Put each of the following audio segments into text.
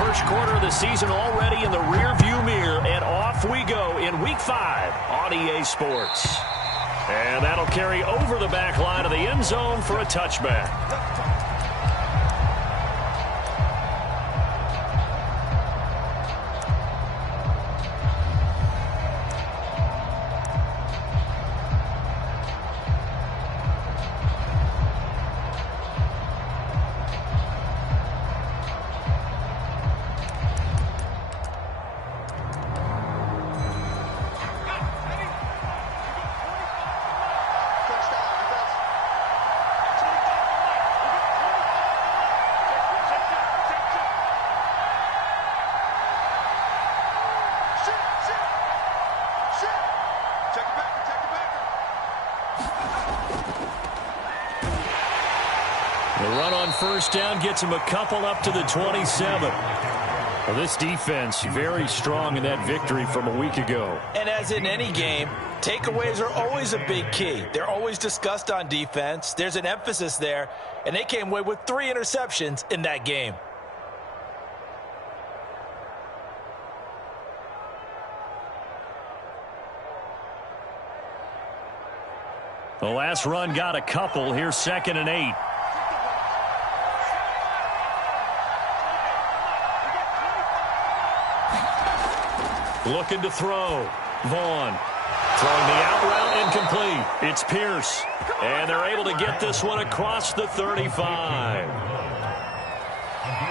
first quarter of the season already in the rearview mirror, and off we go in Week 5 on EA Sports. And that'll carry over the back line of the end zone for a touchback. The run on first down gets him a couple up to the 27. Well, this defense very strong in that victory from a week ago. And as in any game, takeaways are always a big key. They're always discussed on defense. There's an emphasis there, and they came away with 3 interceptions in that game. The last run got a couple. Here's 2nd and 8. Looking to throw. Vaughn throwing the out route incomplete. It's Pierce. And they're able to get this one across the 35.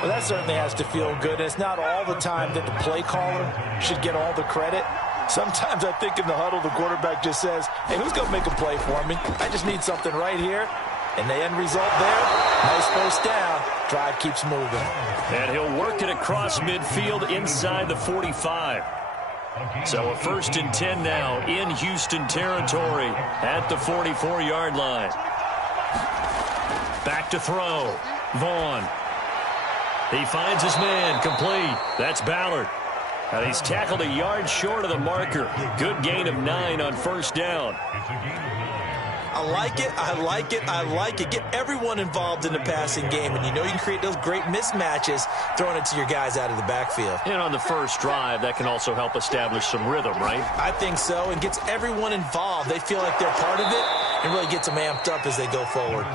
Well, that certainly has to feel good. It's not all the time that the play caller should get all the credit. Sometimes I think in the huddle, the quarterback just says, hey, who's going to make a play for me? I just need something right here. And the end result there, nice first down. Drive keeps moving. And he'll work it across midfield inside the 45. So a 1st and 10 now in Houston territory at the 44-yard line. Back to throw. Vaughn. He finds his man complete. That's Ballard. And he's tackled a yard short of the marker. Good gain of 9 on first down. I like it, I like it, I like it. Get everyone involved in the passing game, and you know you can create those great mismatches throwing it to your guys out of the backfield. And on the first drive, that can also help establish some rhythm, right? I think so, and gets everyone involved. They feel like they're part of it and really gets them amped up as they go forward.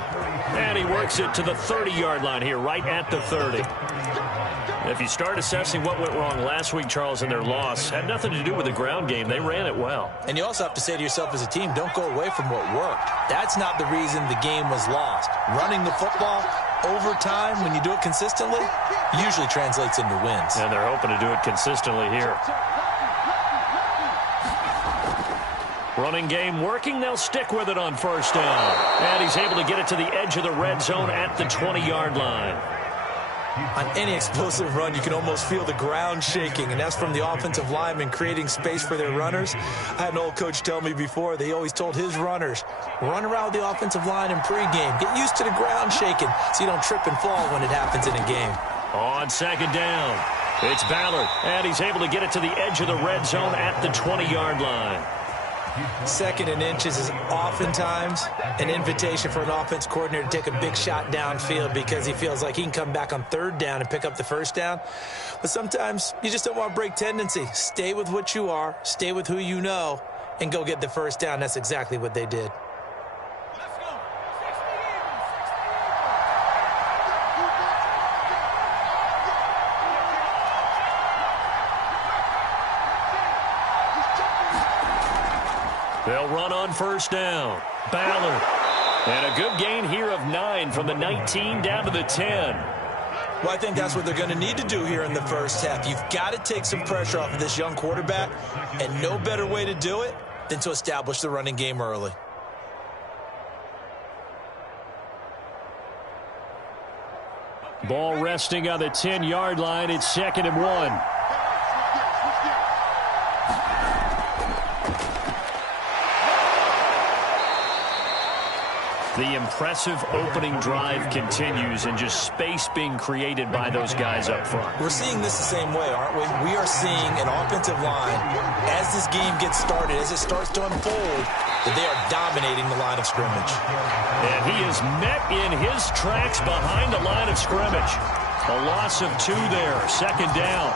And he works it to the 30-yard line here, right at the 30. If you start assessing what went wrong last week, Charles, in their loss, had nothing to do with the ground game. They ran it well. And you also have to say to yourself as a team, don't go away from what worked. That's not the reason the game was lost. Running the football over time, when you do it consistently, usually translates into wins. And they're hoping to do it consistently here. Running game working. They'll stick with it on first down. And he's able to get it to the edge of the red zone at the 20-yard line. On any explosive run, you can almost feel the ground shaking, and that's from the offensive linemen creating space for their runners. I had an old coach tell me before, they always told his runners, run around the offensive line in pregame. Get used to the ground shaking so you don't trip and fall when it happens in a game. On 2nd down, it's Ballard, and he's able to get it to the edge of the red zone at the 20-yard line. 2nd and inches is oftentimes an invitation for an offense coordinator to take a big shot downfield because he feels like he can come back on 3rd down and pick up the first down. But sometimes you just don't want to break tendency. Stay with what you are, stay with who you know, and go get the first down. That's exactly what they did. They'll run on first down. Ballard. And a good gain here of 9 from the 19 down to the 10. Well, I think that's what they're going to need to do here in the first half. You've got to take some pressure off of this young quarterback, and no better way to do it than to establish the running game early. Ball resting on the 10-yard line. It's 2nd and 1. The impressive opening drive continues, and just space being created by those guys up front. We're seeing this the same way, aren't we? We are seeing an offensive line, as this game gets started, as it starts to unfold, that they are dominating the line of scrimmage. And he is met in his tracks behind the line of scrimmage. A loss of 2 there. 2nd down.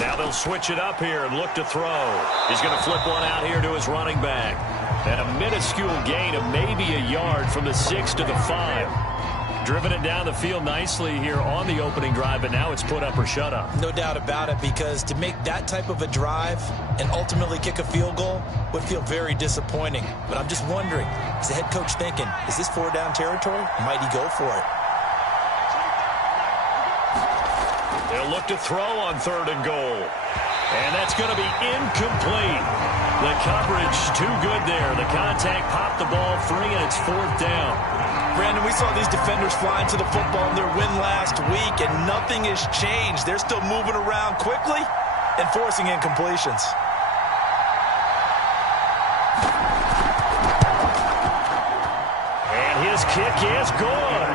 Now they'll switch it up here and look to throw. He's going to flip one out here to his running back. And a minuscule gain of maybe a yard from the 6 to the 5. Driven it down the field nicely here on the opening drive, but now it's put up or shut up. No doubt about it, because to make that type of a drive and ultimately kick a field goal would feel very disappointing. But I'm just wondering, is the head coach thinking, is this 4-down territory? Might he go for it? They'll look to throw on 3rd and goal. And that's going to be incomplete. The coverage too good there. The contact popped the ball free, and it's 4th down. Brandon, we saw these defenders flying to the football in their win last week, and nothing has changed. They're still moving around quickly and forcing incompletions. And his kick is good.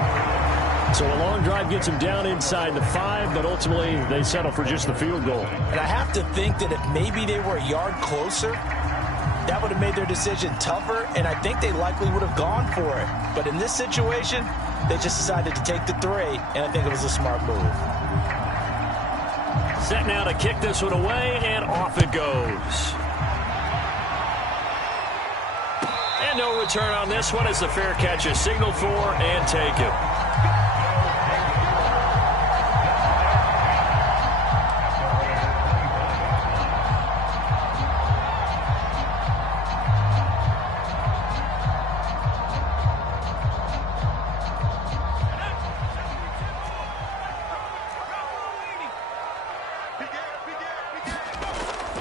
So a long drive gets him down inside the 5, but ultimately they settle for just the field goal. And I have to think that if maybe they were a yard closer, that would have made their decision tougher, and I think they likely would have gone for it. But in this situation, they just decided to take the 3, and I think it was a smart move. Set now to kick this one away, and off it goes. And no return on this one as the fair catch is signaled for and taken.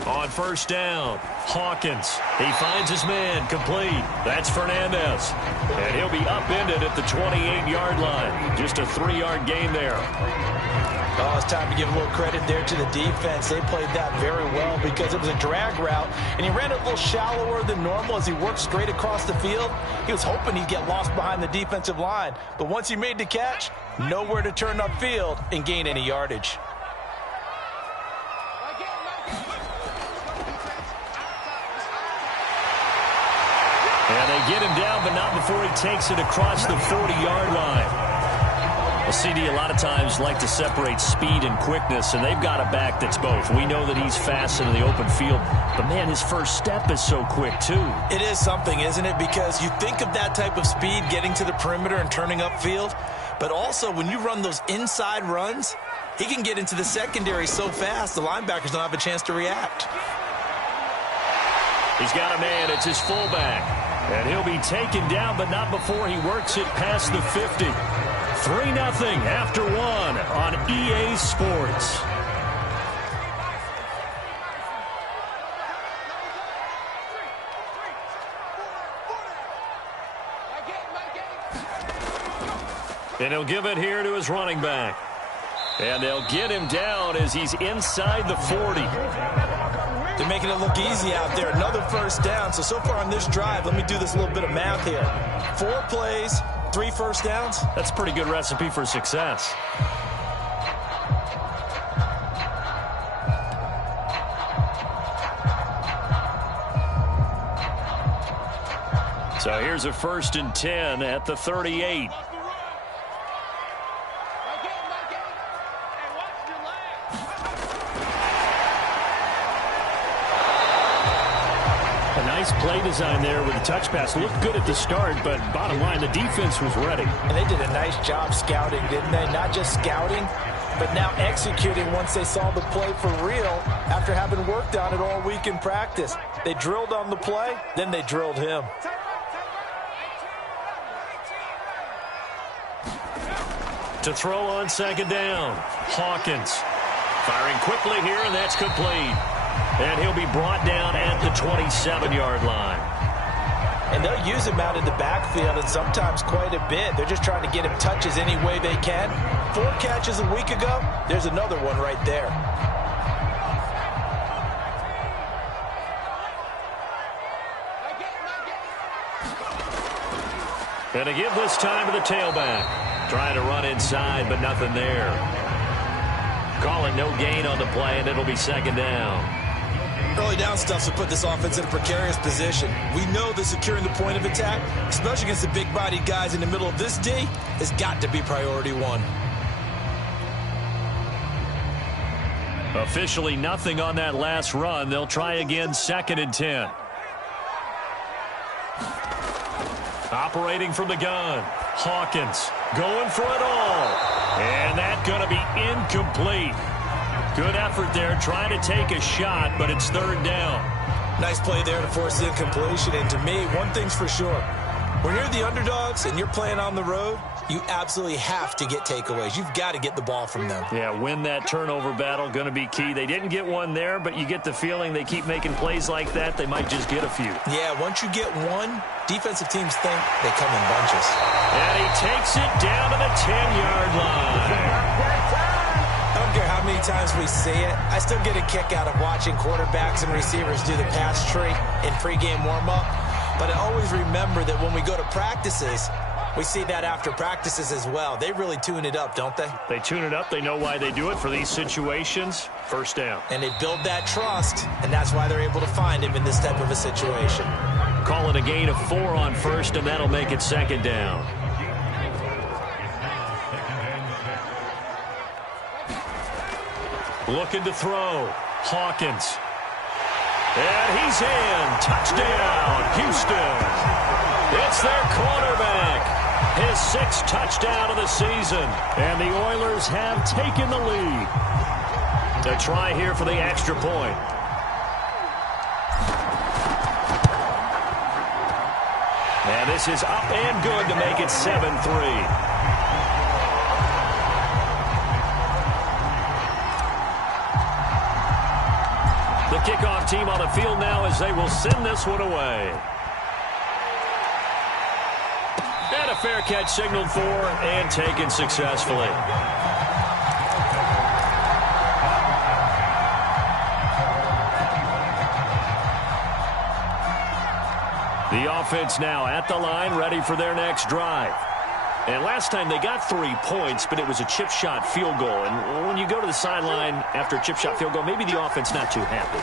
On 1st down, Hawkins. He finds his man, complete. That's Fernandez. And he'll be upended at the 28-yard line. Just a 3-yard gain there. Oh, it's time to give a little credit there to the defense. They played that very well because it was a drag route, and he ran it a little shallower than normal as he worked straight across the field. He was hoping he'd get lost behind the defensive line. But once he made the catch, nowhere to turn upfield and gain any yardage. And they get him down, but not before he takes it across the 40-yard line. Well, CD a lot of times like to separate speed and quickness, and they've got a back that's both. We know that he's fast in the open field, but, man, his first step is so quick, too. It is something, isn't it? Because you think of that type of speed getting to the perimeter and turning upfield, but also when you run those inside runs, he can get into the secondary so fast the linebackers don't have a chance to react. He's got a man. It's his fullback. And he'll be taken down, but not before he works it past the 50. 3-0 after 1 on EA Sports. And he'll give it here to his running back. And they'll get him down as he's inside the 40. They're making it look easy out there. Another 1st down. So far on this drive, let me do this little bit of math here. 4 plays, 3 1st downs. That's a pretty good recipe for success. So here's a 1st and 10 at the 38. Nice play design there with the touch pass. Looked good at the start, but bottom line, the defense was ready. And they did a nice job scouting, didn't they? Not just scouting, but now executing once they saw the play for real after having worked on it all week in practice. They drilled on the play, then they drilled him. To throw on 2nd down, Hawkins. Firing quickly here, and that's complete. And he'll be brought down at the 27-yard line. And they'll use him out in the backfield, and sometimes quite a bit. They're just trying to get him touches any way they can. 4 catches a week ago, there's another one right there. And to give this time to the tailback. Trying to run inside, but nothing there. Call it no gain on the play, and it'll be second down. Early down stuff to put this offense in a precarious position. We know that securing the point of attack, especially against the big-bodied guys in the middle of this D, has got to be priority one. Officially nothing on that last run. They'll try again, second and 10. Operating from the gun. Hawkins going for it all. And that's going to be incomplete. Good effort there, trying to take a shot, but it's third down. Nice play there to force the incompletion. And to me, one thing's for sure. When you're the underdogs and you're playing on the road, you absolutely have to get takeaways. You've got to get the ball from them. Yeah, win that turnover battle, going to be key. They didn't get one there, but you get the feeling they keep making plays like that, they might just get a few. Yeah, once you get one, defensive teams think they come in bunches. And he takes it down to the 10-yard line. I don't care how many times we see it. I still get a kick out of watching quarterbacks and receivers do the pass tree in pregame warm-up. But I always remember that when we go to practices, we see that after practices as well. They really tune it up, don't they? They tune it up. They know why they do it for these situations. First down. And they build that trust, and that's why they're able to find him in this type of a situation. Call it a gain of 4 on first, and that'll make it second down. Looking to throw. Hawkins. And he's in. Touchdown, Houston. It's their quarterback. His 6th touchdown of the season. And the Oilers have taken the lead. A try here for the extra point. And this is up and good to make it 7-3. The kickoff team on the field now as they will send this one away. And a fair catch signaled for and taken successfully. The offense now at the line, ready for their next drive. And last time they got 3 points, but it was a chip shot field goal. And when you go to the sideline after a chip shot field goal, maybe the offense not too happy.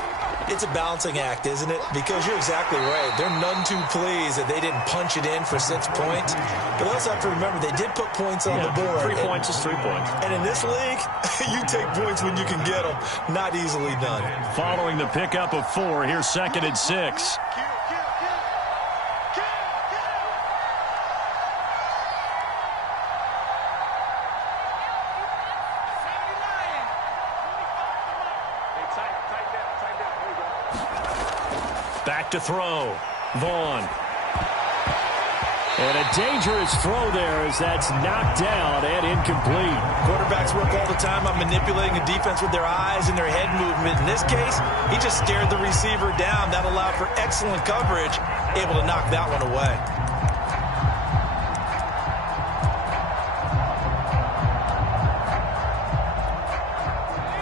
It's a balancing act, isn't it? Because you're exactly right. They're none too pleased that they didn't punch it in for 6 points. But they also have to remember they did put points on the board. 3 points is 3 points. And in this league, you take points when you can get them. Not easily done. Following the pickup of 4, here's second and 6. Back to throw. Vaughn. And a dangerous throw there as that's knocked down and incomplete. Quarterbacks work all the time on manipulating a defense with their eyes and their head movement. In this case, he just stared the receiver down. That allowed for excellent coverage, able to knock that one away.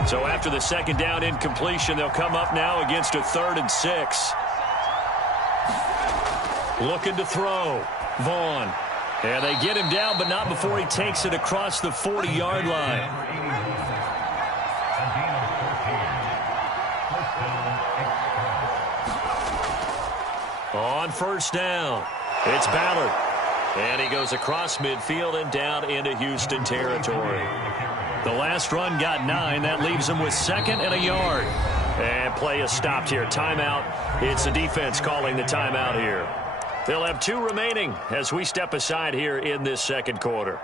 So after the second down incompletion, they'll come up now against a 3rd and 6. Looking to throw. Vaughn. And they get him down, but not before he takes it across the 40-yard line. On first down, it's Ballard. And he goes across midfield and down into Houston territory. The last run got 9. That leaves him with 2nd and a yard. And play is stopped here. Timeout. It's the defense calling the timeout here. They'll have 2 remaining as we step aside here in this second quarter.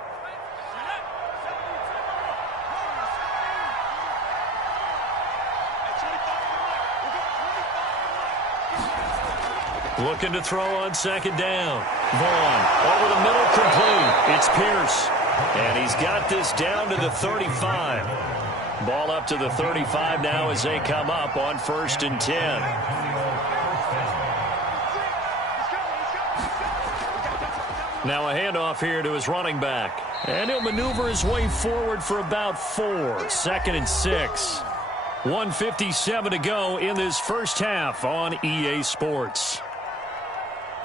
Looking to throw on second down. Vaughn over the middle, complete. It's Pierce. And he's got this down to the 35. Ball up to the 35 now as they come up on 1st and 10. Now a handoff here to his running back. And he'll maneuver his way forward for about 4. 2nd and 6. 1:57 to go in this first half on EA Sports.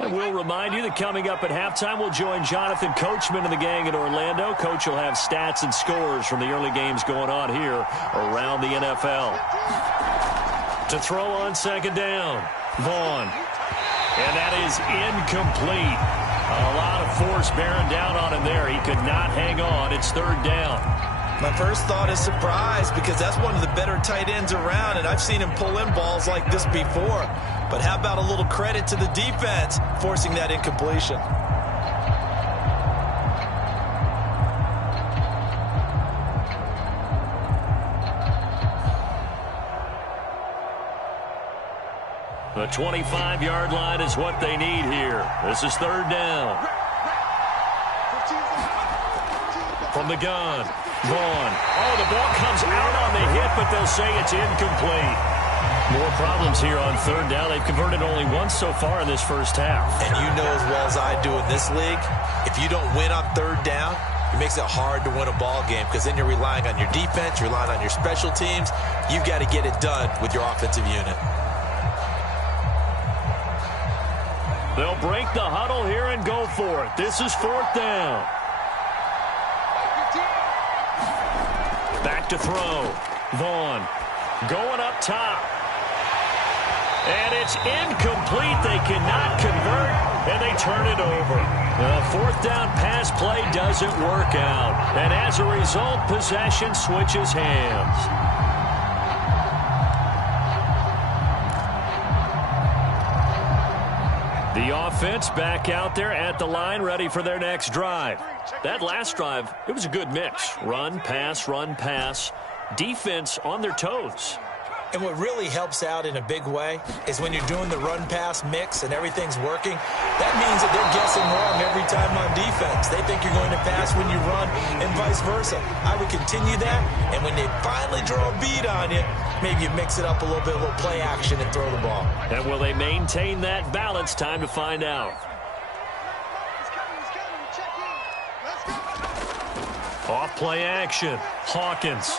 And we'll remind you that coming up at halftime, we'll join Jonathan Coachman and the gang in Orlando. Coach will have stats and scores from the early games going on here around the NFL. To throw on second down, Vaughn. And that is incomplete. A lot of force bearing down on him there. He could not hang on. It's third down. My first thought is surprise because that's one of the better tight ends around, and I've seen him pull in balls like this before. But how about a little credit to the defense forcing that incompletion? The 25-yard line is what they need here. This is third down. From the gun, Vaughn. Oh, the ball comes out on the hit, but they'll say it's incomplete. More problems here on third down. They've converted only once so far in this first half. And you know as well as I do in this league, if you don't win on third down, it makes it hard to win a ball game because then you're relying on your defense, you're relying on your special teams. You've got to get it done with your offensive unit. They'll break the huddle here and go for it. This is fourth down. Back to throw. Vaughn going up top. And it's incomplete. They cannot convert, and they turn it over. The fourth down pass play doesn't work out. And as a result, possession switches hands. The offense back out there at the line, ready for their next drive. That last drive, it was a good mix. Run, pass, defense on their toes. And what really helps out in a big way is when you're doing the run-pass mix and everything's working, that means that they're guessing wrong every time on defense. They think you're going to pass when you run and vice versa. I would continue that, and when they finally draw a bead on you, maybe you mix it up a little bit, a little play action and throw the ball. And will they maintain that balance? Time to find out. Off play action. Hawkins.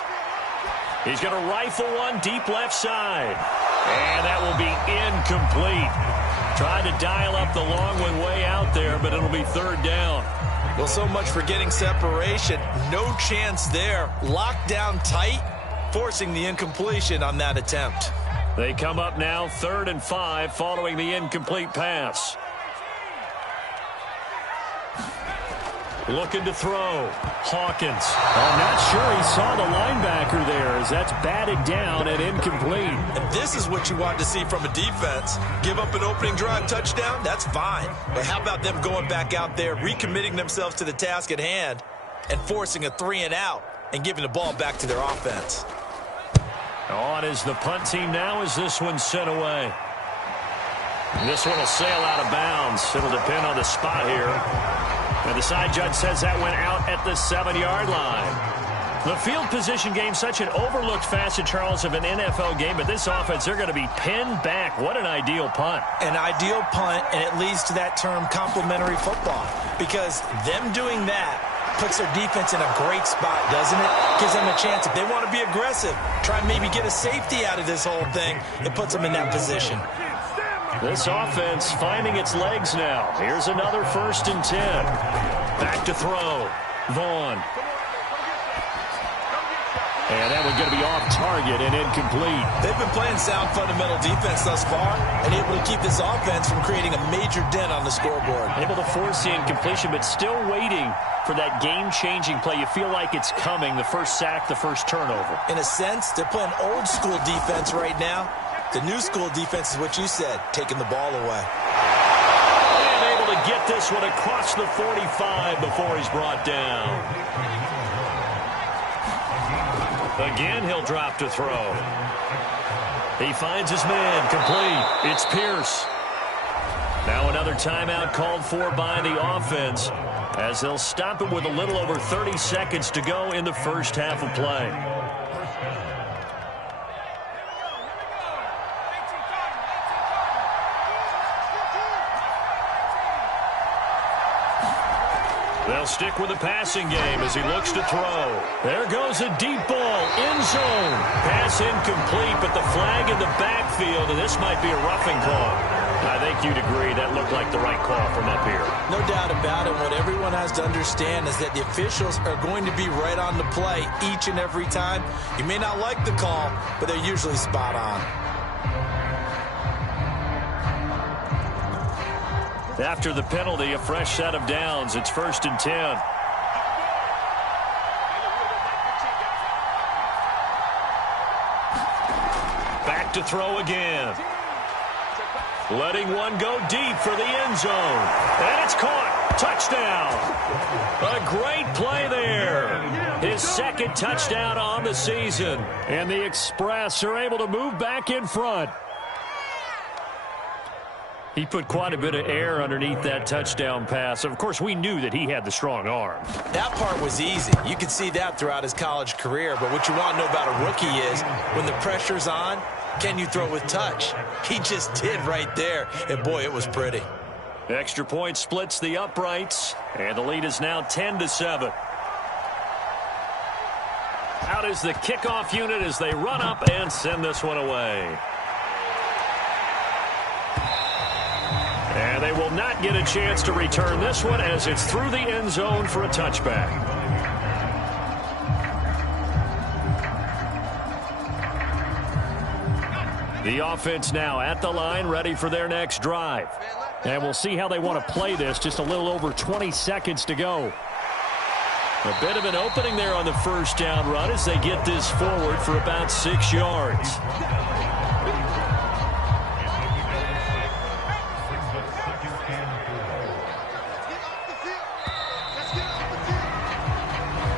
He's going to rifle one deep left side. And that will be incomplete. Trying to dial up the long one way out there, but it'll be third down. Well, so much for getting separation. No chance there. Locked down tight, forcing the incompletion on that attempt. They come up now 3rd and 5 following the incomplete pass. Looking to throw. Hawkins. I'm not sure he saw the linebacker there as that's batted down and incomplete. And this is what you want to see from a defense. Give up an opening drive touchdown, that's fine. But how about them going back out there, recommitting themselves to the task at hand, and forcing a 3-and-out and giving the ball back to their offense. On is the punt team now as this one's sent away. And this one will sail out of bounds. It'll depend on the spot here. And the side judge says that went out at the 7-yard line. The field position game, such an overlooked facet, Charles, of an NFL game, but this offense, they're going to be pinned back. What an ideal punt. An ideal punt, and it leads to that term complementary football, because them doing that puts their defense in a great spot, doesn't it? Gives them a chance. If they want to be aggressive, try and maybe get a safety out of this whole thing, it puts them in that position. This offense finding its legs now. Here's another 1st and 10. Back to throw. Vaughn. And that one's going to be off target and incomplete. They've been playing sound fundamental defense thus far and able to keep this offense from creating a major dent on the scoreboard. Able to force the incompletion, but still waiting for that game-changing play. You feel like it's coming, the first sack, the first turnover. In a sense, they're playing old-school defense right now. The new school defense is what you said, taking the ball away. And able to get this one across the 45 before he's brought down. Again, he'll drop to throw. He finds his man, complete. It's Pierce. Now another timeout called for by the offense as they'll stop it with a little over 30 seconds to go in the first half of play. They'll stick with the passing game as he looks to throw. There goes a deep ball, end zone. Pass incomplete, but the flag in the backfield, and this might be a roughing call. I think you'd agree that looked like the right call from up here. No doubt about it. What everyone has to understand is that the officials are going to be right on the play each and every time. You may not like the call, but they're usually spot on. After the penalty, a fresh set of downs. It's 1st and 10. Back to throw again. Letting one go deep for the end zone. And it's caught. Touchdown. A great play there. His second touchdown on the season. And the Express are able to move back in front. He put quite a bit of air underneath that touchdown pass. Of course, we knew that he had the strong arm. That part was easy. You could see that throughout his college career. But what you want to know about a rookie is when the pressure's on, can you throw with touch? He just did right there. And, boy, it was pretty. Extra point splits the uprights. And the lead is now 10-7. Out is the kickoff unit as they run up and send this one away. And they will not get a chance to return this one as it's through the end zone for a touchback. The offense now at the line, ready for their next drive. And we'll see how they want to play this. Just a little over 20 seconds to go. A bit of an opening there on the first down run as they get this forward for about 6 yards.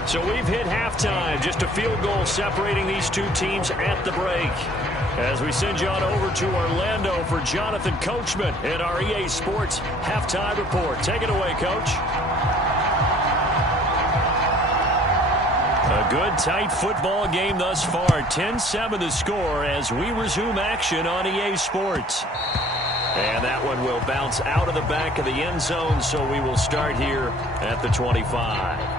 So we've hit halftime. Just a field goal separating these two teams at the break. As we send you on over to Orlando for Jonathan Coachman in our EA Sports Halftime Report. Take it away, Coach. A good, tight football game thus far. 10-7 the score as we resume action on EA Sports. And that one will bounce out of the back of the end zone, so we will start here at the 25.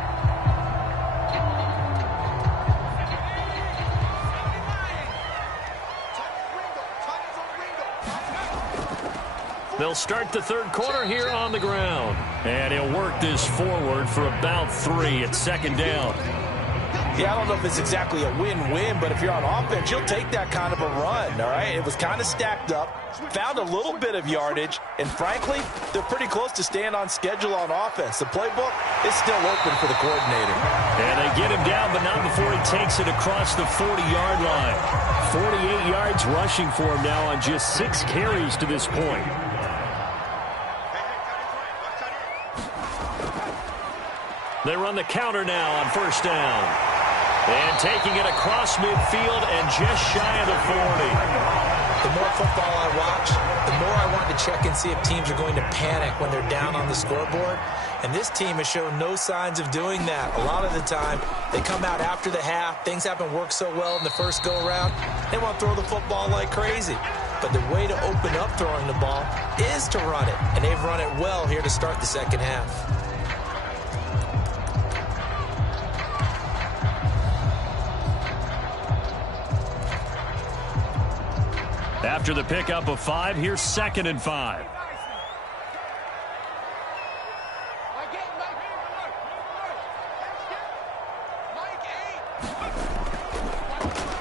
They'll start the third quarter here on the ground. And he'll work this forward for about 3 at second down. Yeah, I don't know if it's exactly a win-win, but if you're on offense, you'll take that kind of a run, all right? It was kind of stacked up, found a little bit of yardage, and frankly, they're pretty close to staying on schedule on offense. The playbook is still open for the coordinator. And they get him down, but not before he takes it across the 40-yard line. 48 yards rushing for him now on just 6 carries to this point. They run the counter now on first down. And taking it across midfield and just shy of the 40. The more football I watch, the more I want to check and see if teams are going to panic when they're down on the scoreboard. And this team has shown no signs of doing that. A lot of the time, they come out after the half. Things haven't worked so well in the first go-around. They want to throw the football like crazy. But the way to open up throwing the ball is to run it. And they've run it well here to start the second half. After the pickup of 5, here's 2nd and 5.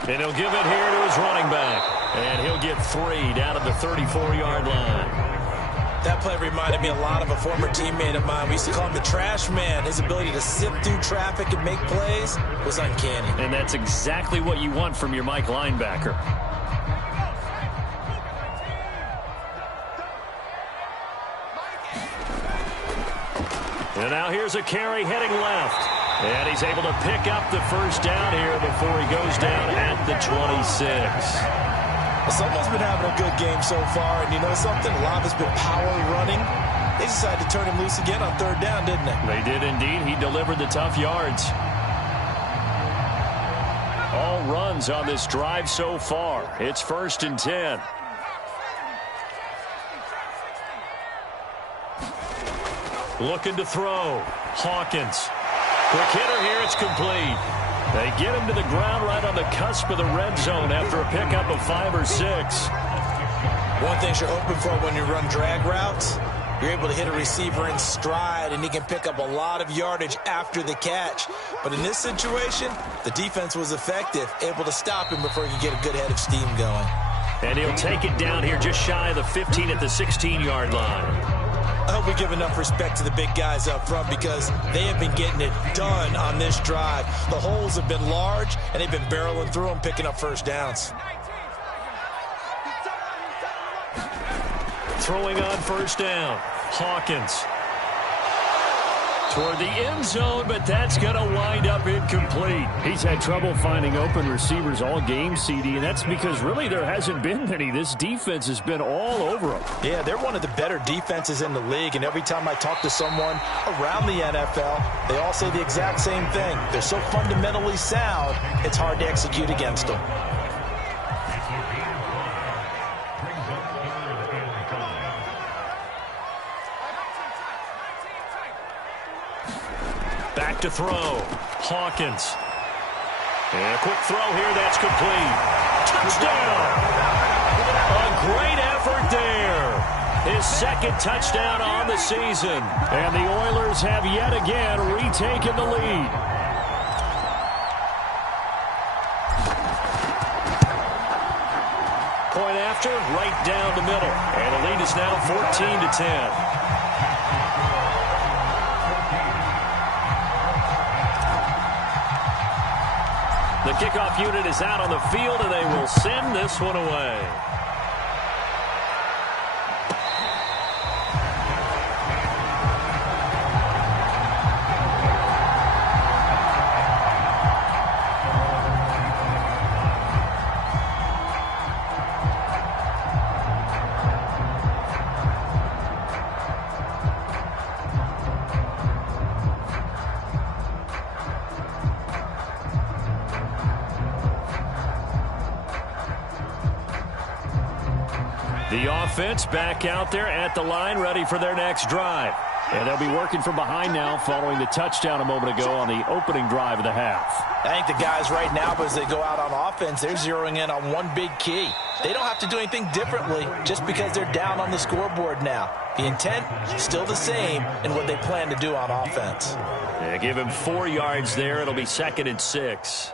And he'll give it here to his running back. And he'll get 3 down at the 34-yard line. That play reminded me a lot of a former teammate of mine. We used to call him the trash man. His ability to sift through traffic and make plays was uncanny. And that's exactly what you want from your Mike linebacker. And now here's a carry heading left. And he's able to pick up the first down here before he goes down at the 26. Well, someone's been having a good game so far. And you know something? A lot of it's been power running. They decided to turn him loose again on third down, didn't they? They did indeed. He delivered the tough yards. All runs on this drive so far. It's 1st and 10. Looking to throw. Hawkins. Quick hitter here. It's complete. They get him to the ground right on the cusp of the red zone after a pickup of 5 or 6. One thing you're open for when you run drag routes, you're able to hit a receiver in stride, and he can pick up a lot of yardage after the catch. But in this situation, the defense was effective, able to stop him before he could get a good head of steam going. And he'll take it down here just shy of the 15 at the 16-yard line. I hope we give enough respect to the big guys up front because they have been getting it done on this drive. The holes have been large, and they've been barreling through them, picking up first downs. Throwing on first down, Hawkins. Toward the end zone, but that's going to wind up incomplete. He's had trouble finding open receivers all game, CD, and that's because really there hasn't been many. This defense has been all over them. Yeah, they're one of the better defenses in the league, and every time I talk to someone around the NFL, they all say the exact same thing. They're so fundamentally sound, it's hard to execute against them. Back to throw. Hawkins. And a quick throw here. That's complete. Touchdown. A great effort there. His second touchdown on the season. And the Oilers have yet again retaken the lead. Point after, right down the middle. And the lead is now 14-10. The kickoff unit is out on the field, and they will send this one away. The offense back out there at the line, ready for their next drive. And they'll be working from behind now following the touchdown a moment ago on the opening drive of the half. I think the guys right now, as they go out on offense, they're zeroing in on one big key. They don't have to do anything differently just because they're down on the scoreboard now. The intent is still the same in what they plan to do on offense. Yeah, give him 4 yards there. It'll be 2nd and 6.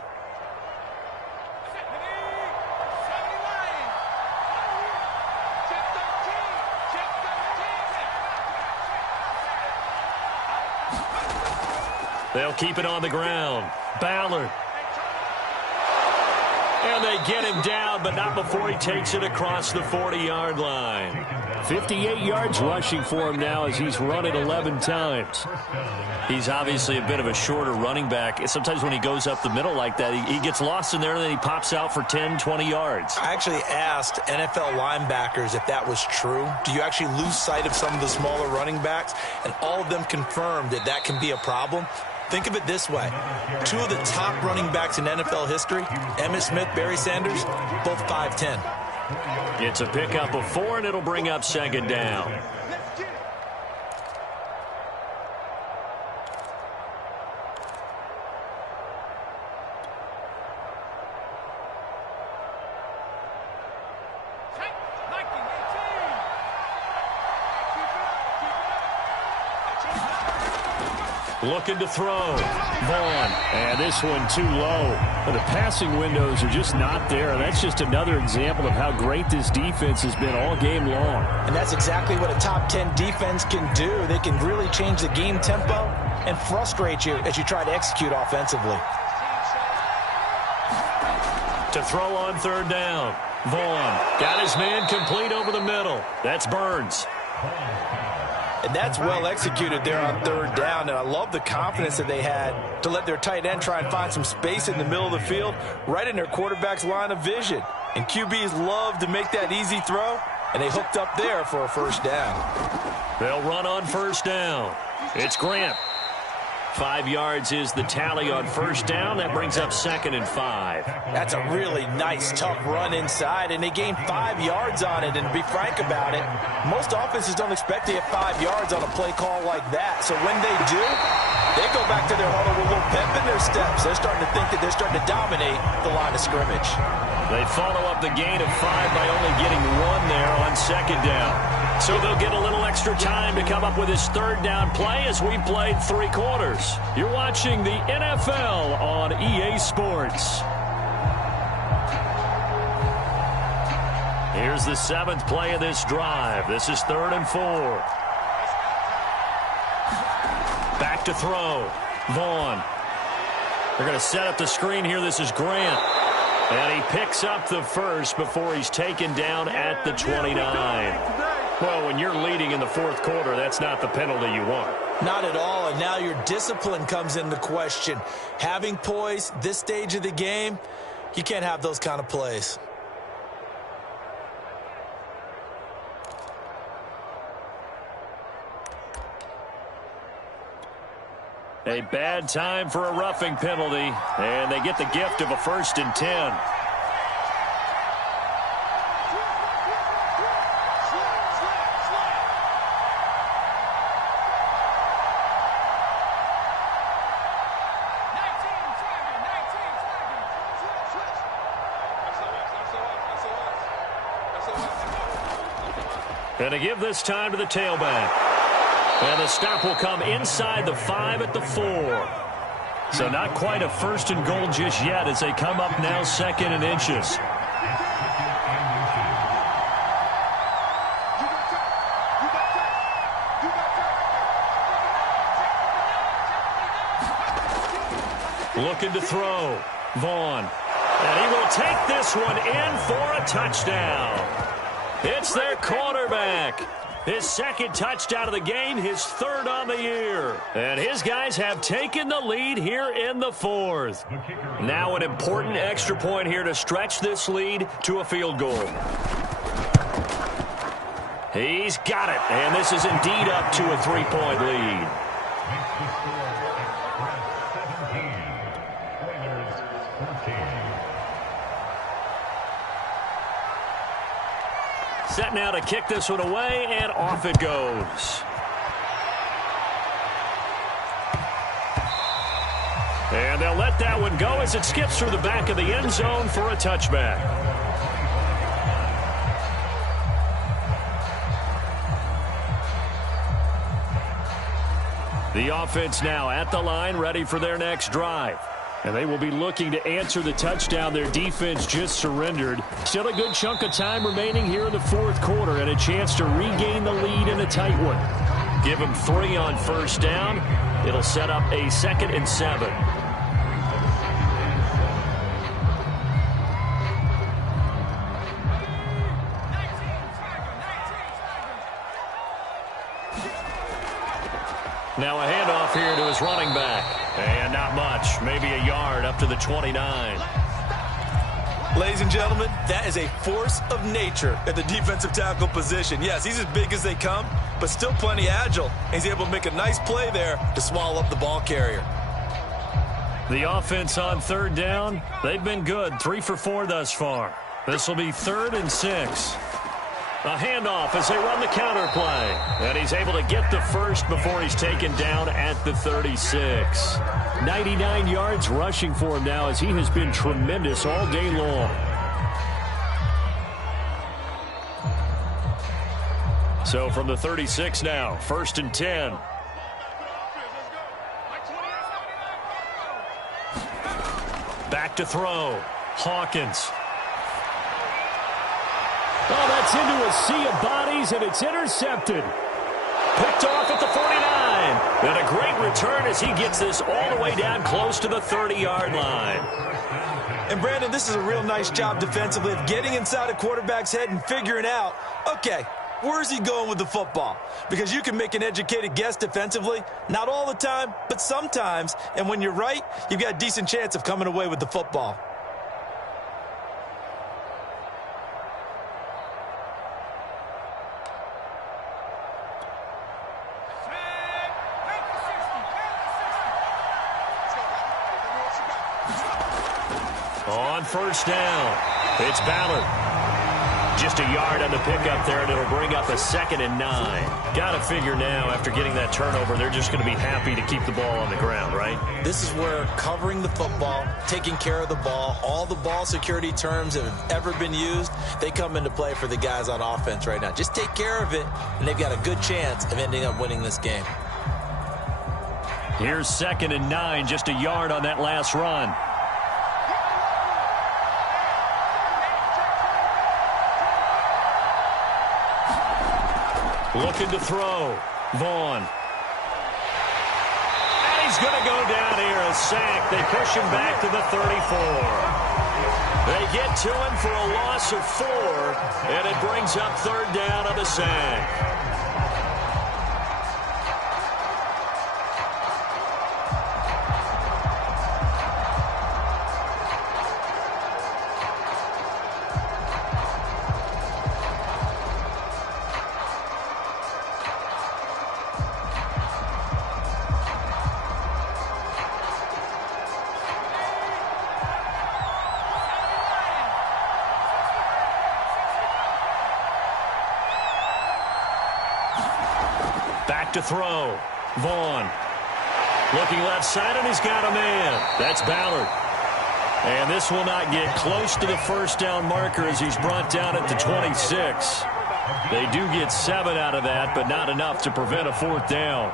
They'll keep it on the ground. Ballard. And they get him down, but not before he takes it across the 40-yard line. 58 yards rushing for him now as he's run it 11 times. He's obviously a bit of a shorter running back. Sometimes when he goes up the middle like that, he gets lost in there, and then he pops out for 10, 20 yards. I actually asked NFL linebackers if that was true. Do you actually lose sight of some of the smaller running backs? And all of them confirmed that that can be a problem. Think of it this way. 2 of the top running backs in NFL history, Emmitt Smith, Barry Sanders, both 5'10". It's a pickup of 4, and it'll bring up 2nd down. Looking to throw. Vaughn. And this one too low. Well, the passing windows are just not there. And that's just another example of how great this defense has been all game long. And that's exactly what a top 10 defense can do. They can really change the game tempo and frustrate you as you try to execute offensively. To throw on 3rd down. Vaughn got his man complete over the middle. That's Burns. And that's well executed there on 3rd down. And I love the confidence that they had to let their tight end try and find some space in the middle of the field, right in their quarterback's line of vision. And QBs love to make that easy throw, and they hooked up there for a 1st down. They'll run on 1st down. It's Grant. 5 yards is the tally on 1st down. That brings up 2nd and 5. That's a really nice, tough run inside, and they gained 5 yards on it. And to be frank about it, most offenses don't expect to get 5 yards on a play call like that. So when they do, they go back to their huddle with a little pep in their steps. They're starting to think that they're starting to dominate the line of scrimmage. They follow up the gain of 5 by only getting 1 there on second down. So they'll get a little extra time to come up with his third down play as we played 3 quarters. You're watching the NFL on EA Sports. Here's the 7th play of this drive. This is 3rd and 4. Back to throw. Vaughn. They're going to set up the screen here. This is Grant. And he picks up the first before he's taken down at the 29. Well, when you're leading in the 4th quarter, that's not the penalty you want. Not at all, and now your discipline comes into question. Having poise this stage of the game, you can't have those kind of plays. A bad time for a roughing penalty, and they get the gift of a 1st and 10. And to give this time to the tailback. And the stop will come inside the 5 at the 4. So not quite a 1st and goal just yet as they come up now 2nd and inches. Looking to throw. Vaughn. And he will take this one in for a touchdown. It's their quarterback. His 2nd touchdown of the game, his 3rd on the year. And his guys have taken the lead here in the 4th. Now an important extra point here to stretch this lead to a field goal. He's got it, and this is indeed up to a 3-point lead. Set now to kick this one away, and off it goes. And they'll let that one go as it skips through the back of the end zone for a touchback. The offense now at the line, ready for their next drive. And they will be looking to answer the touchdown their defense just surrendered. Still a good chunk of time remaining here in the 4th quarter and a chance to regain the lead in a tight one. Give them 3 on 1st down. It'll set up a 2nd and 7. Now a handoff here to his running back. And not much, maybe a yard up to the 29. Ladies and gentlemen, that is a force of nature at the defensive tackle position. Yes, he's as big as they come, but still plenty agile. He's able to make a nice play there to swallow up the ball carrier. The offense on 3rd down, they've been good, 3 for 4 thus far. This will be 3rd and 6. A handoff as they run the counter play. And he's able to get the first before he's taken down at the 36. 99 yards rushing for him now as he has been tremendous all day long. So from the 36 now, 1st and 10. Back to throw. Hawkins. Oh, that's into a sea of bodies, and it's intercepted. Picked off at the 49. And a great return as he gets this all the way down close to the 30-yard line. And, Brandon, this is a real nice job defensively of getting inside a quarterback's head and figuring out, okay, where's he going with the football? Because you can make an educated guess defensively, not all the time, but sometimes. And when you're right, you've got a decent chance of coming away with the football. On 1st down, it's Ballard. Just a yard on the pickup there, and it'll bring up a 2nd and 9. Got to figure now, after getting that turnover, they're just going to be happy to keep the ball on the ground, right? This is where covering the football, taking care of the ball, all the ball security terms that have ever been used, they come into play for the guys on offense right now. Just take care of it, and they've got a good chance of ending up winning this game. Here's 2nd and 9, just a yard on that last run. Looking to throw. Vaughn. And he's going to go down here. A sack. They push him back to the 34. They get to him for a loss of 4, and it brings up 3rd down on the sack. Back to throw. Vaughn. Looking left side, and he's got a man. That's Ballard. And this will not get close to the first down marker as he's brought down at the 26. They do get 7 out of that, but not enough to prevent a 4th down.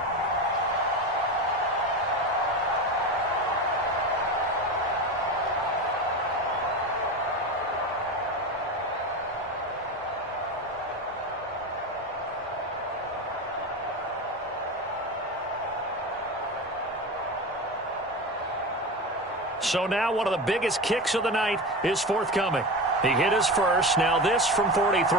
So now one of the biggest kicks of the night is forthcoming. He hit his first. Now this from 43.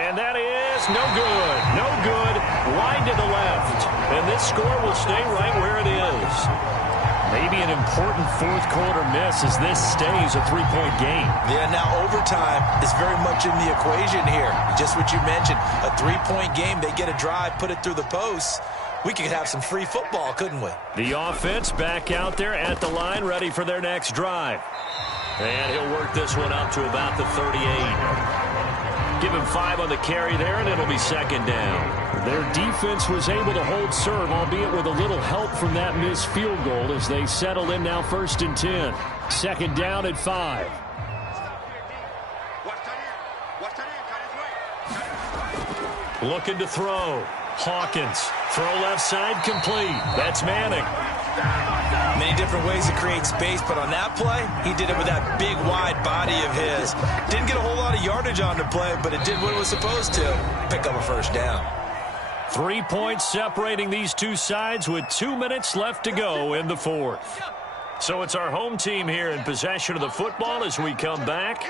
And that is no good. No good. Wide to the left. And this score will stay right where it is. Maybe an important fourth-quarter miss as this stays a 3-point game. Yeah, now overtime is very much in the equation here. Just what you mentioned, a 3-point game. They get a drive, put it through the posts. We could have some free football, couldn't we? The offense back out there at the line, ready for their next drive. And he'll work this one up to about the 38. Give him 5 on the carry there, and it'll be 2nd down. Their defense was able to hold serve, albeit with a little help from that missed field goal as they settle in now 1st and 10. 2nd down at 5. Looking to throw. Hawkins. Throw left side complete. That's Manning. Many different ways to create space, but on that play, he did it with that big, wide body of his. Didn't get a whole lot of yardage on the play, but it did what it was supposed to. Pick up a 1st down. 3 points separating these two sides with 2 minutes left to go in the 4th. So it's our home team here in possession of the football as we come back.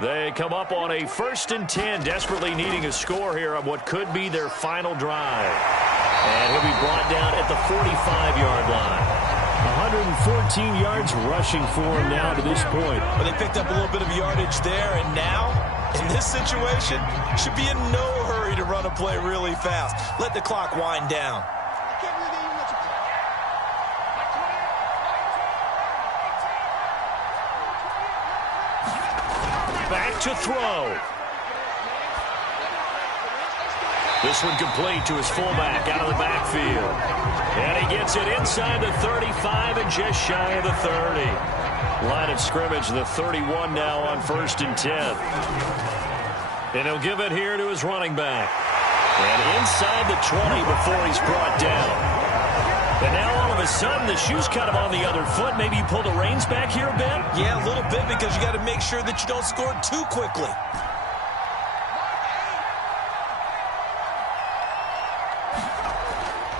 They come up on a 1st and 10, desperately needing a score here on what could be their final drive. And he'll be brought down at the 45-yard line. 114 yards rushing for him now to this point. Well, they picked up a little bit of yardage there, and now, in this situation, should be in no hurry to run a play really fast. Let the clock wind down. Back to throw. This one complete to his fullback out of the backfield. And he gets it inside the 35 and just shy of the 30. Line of scrimmage, the 31 now on 1st and 10. And he'll give it here to his running back. And inside the 20 before he's brought down. And now all of a sudden the shoe's kind of on the other foot. Maybe you pull the reins back here a bit? Yeah, a little bit, because you got to make sure that you don't score too quickly.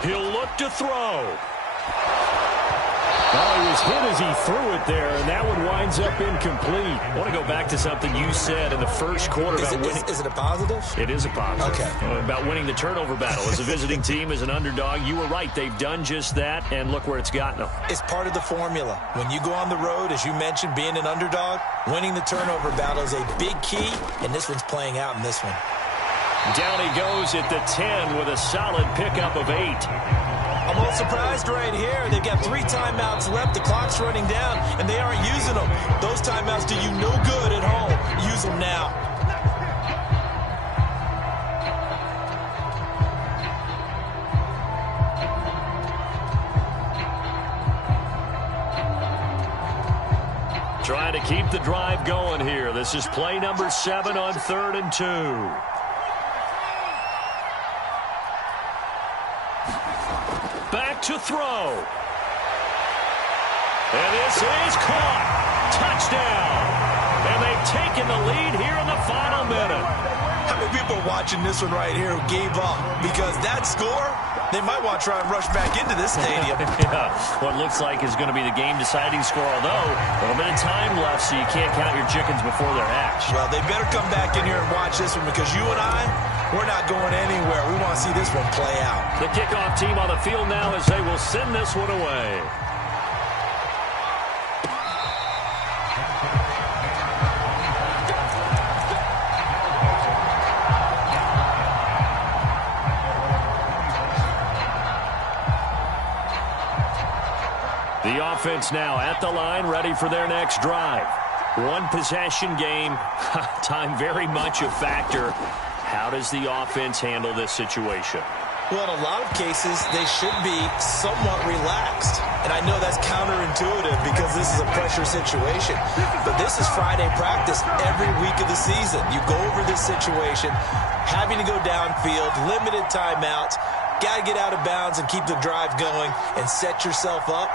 He'll look to throw. Oh, he was hit as he threw it there, and that one winds up incomplete. I want to go back to something you said in the first quarter about winning. Is it a positive? It is a positive. Okay. About winning the turnover battle. As a visiting team, as an underdog, you were right. They've done just that, and look where it's gotten them. It's part of the formula. When you go on the road, as you mentioned, being an underdog, winning the turnover battle is a big key, and this one's playing out in this one. Down he goes at the 10 with a solid pickup of 8. I'm a little surprised right here. They've got 3 timeouts left. The clock's running down, and they aren't using them. Those timeouts do you no good at home. Use them now. Trying to keep the drive going here. This is play number 7 on 3rd and 2. Back to throw. And this is caught. Touchdown. And they've taken the lead here in the final minute. How many people are watching this one right here who gave up? Because that score, they might want to try and rush back into this stadium. Yeah, what looks like is going to be the game-deciding score, although a little bit of time left, so you can't count your chickens before they're hatched. Well, they better come back in here and watch this one, because you and I, we're not going anywhere. We want to see this one play out. The kickoff team on the field now as they will send this one away. The offense now at the line, ready for their next drive. One possession game, time very much a factor. How does the offense handle this situation? Well, in a lot of cases, they should be somewhat relaxed. And I know that's counterintuitive because this is a pressure situation. But this is Friday practice every week of the season. You go over this situation, having to go downfield, limited timeouts, got to get out of bounds and keep the drive going and set yourself up.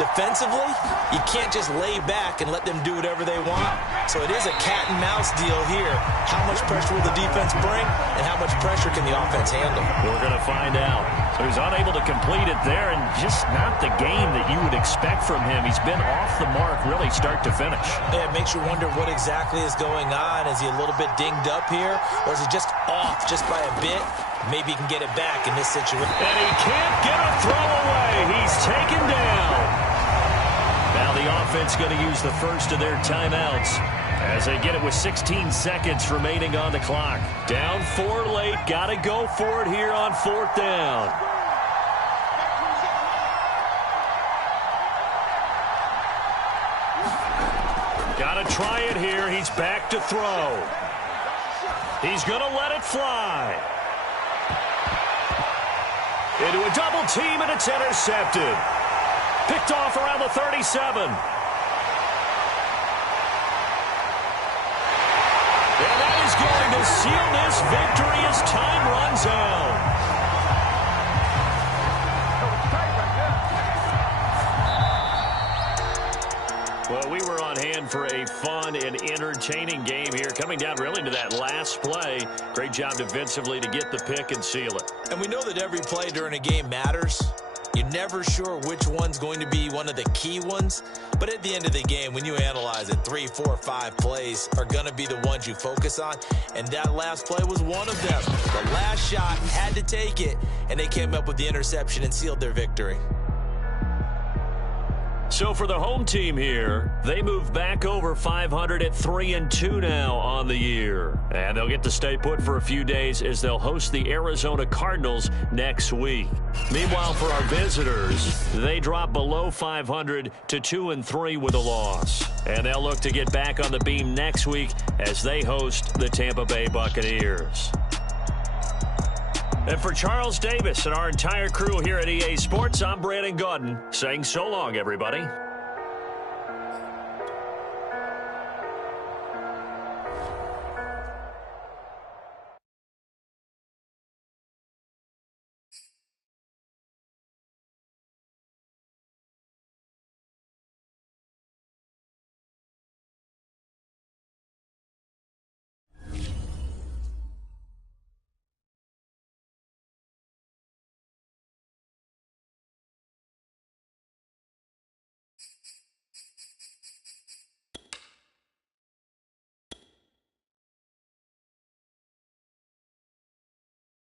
Defensively, you can't just lay back and let them do whatever they want. So it is a cat and mouse deal here. How much pressure will the defense bring, and how much pressure can the offense handle? We're going to find out. So he's unable to complete it there, and just not the game that you would expect from him. He's been off the mark really start to finish. Yeah, it makes you wonder what exactly is going on. Is he a little bit dinged up here, or is he just off just by a bit? Maybe he can get it back in this situation. And he can't get a throw away. He's taken down. Now the offense going to use the first of their timeouts as they get it with 16 seconds remaining on the clock. Down 4 late. Got to go for it here on 4th down. Got to try it here. He's back to throw. He's going to let it fly. Into a double team, and it's intercepted. Picked off around the 37. And that is going to seal this victory as time runs out. Well, we were on hand for a fun and entertaining game here, coming down really to that last play. Great job defensively to get the pick and seal it. And we know that every play during a game matters. You're never sure which one's going to be one of the key ones. But at the end of the game, when you analyze it, 3, 4, 5 plays are going to be the ones you focus on. And that last play was one of them. The last shot had to take it, and they came up with the interception and sealed their victory. So for the home team here, they move back over 500 at 3-2 now on the year. And they'll get to stay put for a few days as they'll host the Arizona Cardinals next week. Meanwhile, for our visitors, they drop below 500 to 2-3 with a loss. And they'll look to get back on the beam next week as they host the Tampa Bay Buccaneers. And for Charles Davis and our entire crew here at EA Sports, I'm Brandon Gaudin saying so long, everybody.